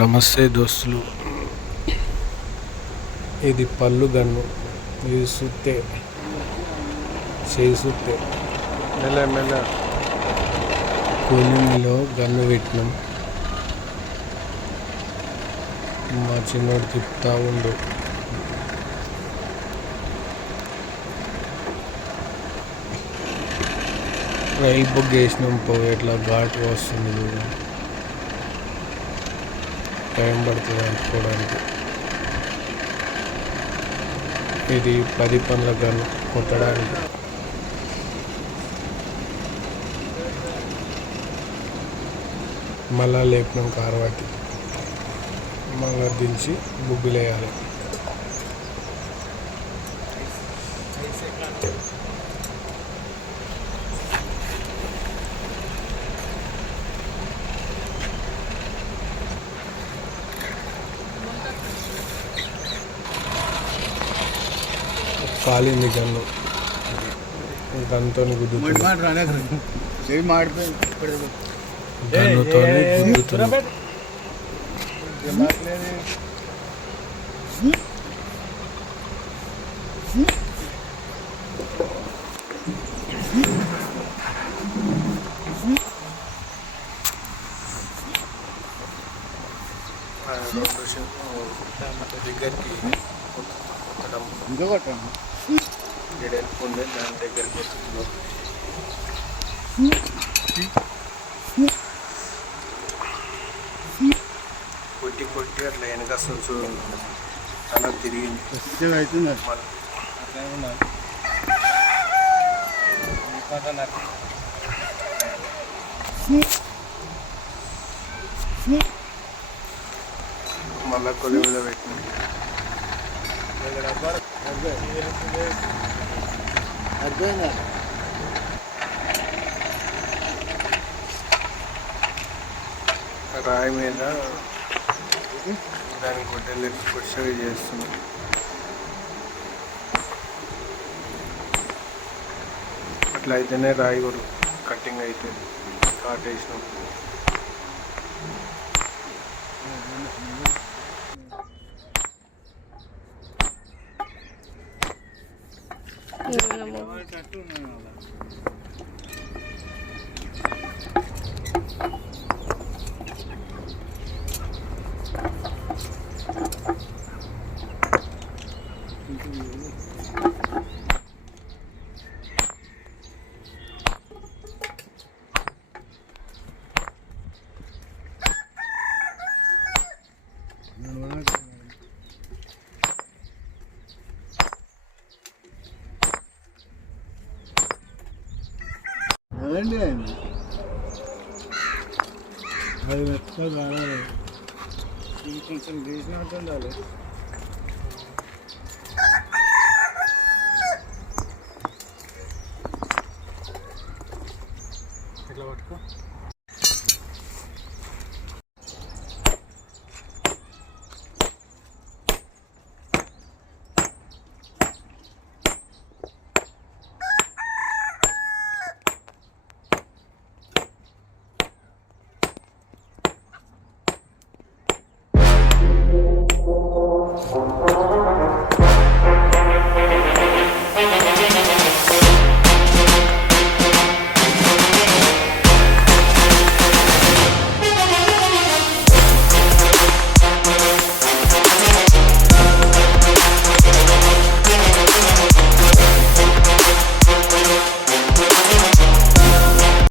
నమస్తే దోస్తులు, ఇది పళ్ళు గన్ను. ఇది సుత్తే చేయి సుత్తే మెల్ల కూలింగ్లో గన్ను పెట్టినాం. మా చిన్నోడు తిప్పుతా ఉండు. రైలు బుక్ చేసినాం. పోయి ఎట్లా ఘాటుగా వస్తుంది చూడు. టైం పడుతుంది అనుకోవడానికి. ఇది 10 పనుల గన్ను కొట్టడానికి. మళ్ళా లేపినాం కార్వాటి. మళ్ళా దించి బుగ్గులేయాలి. కాలింది గన్ను. గన్నుతో గుద్దుతుంది. గన్నుతో గుద్దుతుంది. దగ్గరికి ఎడెళ్ళిపోండి. దాని దగ్గరికి వస్తున్నాం. కొట్టి అట్లా వెనక చూడండి. అలా తిరిగింది. మళ్ళా కొలి మీద పెట్టింది. రాయి మీద దాని గొడ్డలు కొద్దిగా చేస్తున్నాం. అట్లా అయితేనే రాయి కూడా కటింగ్ అవుతుంది. కాటేసినాం. అది మెత్తగా కొంచెం తీసినట్టు ఉండాలి.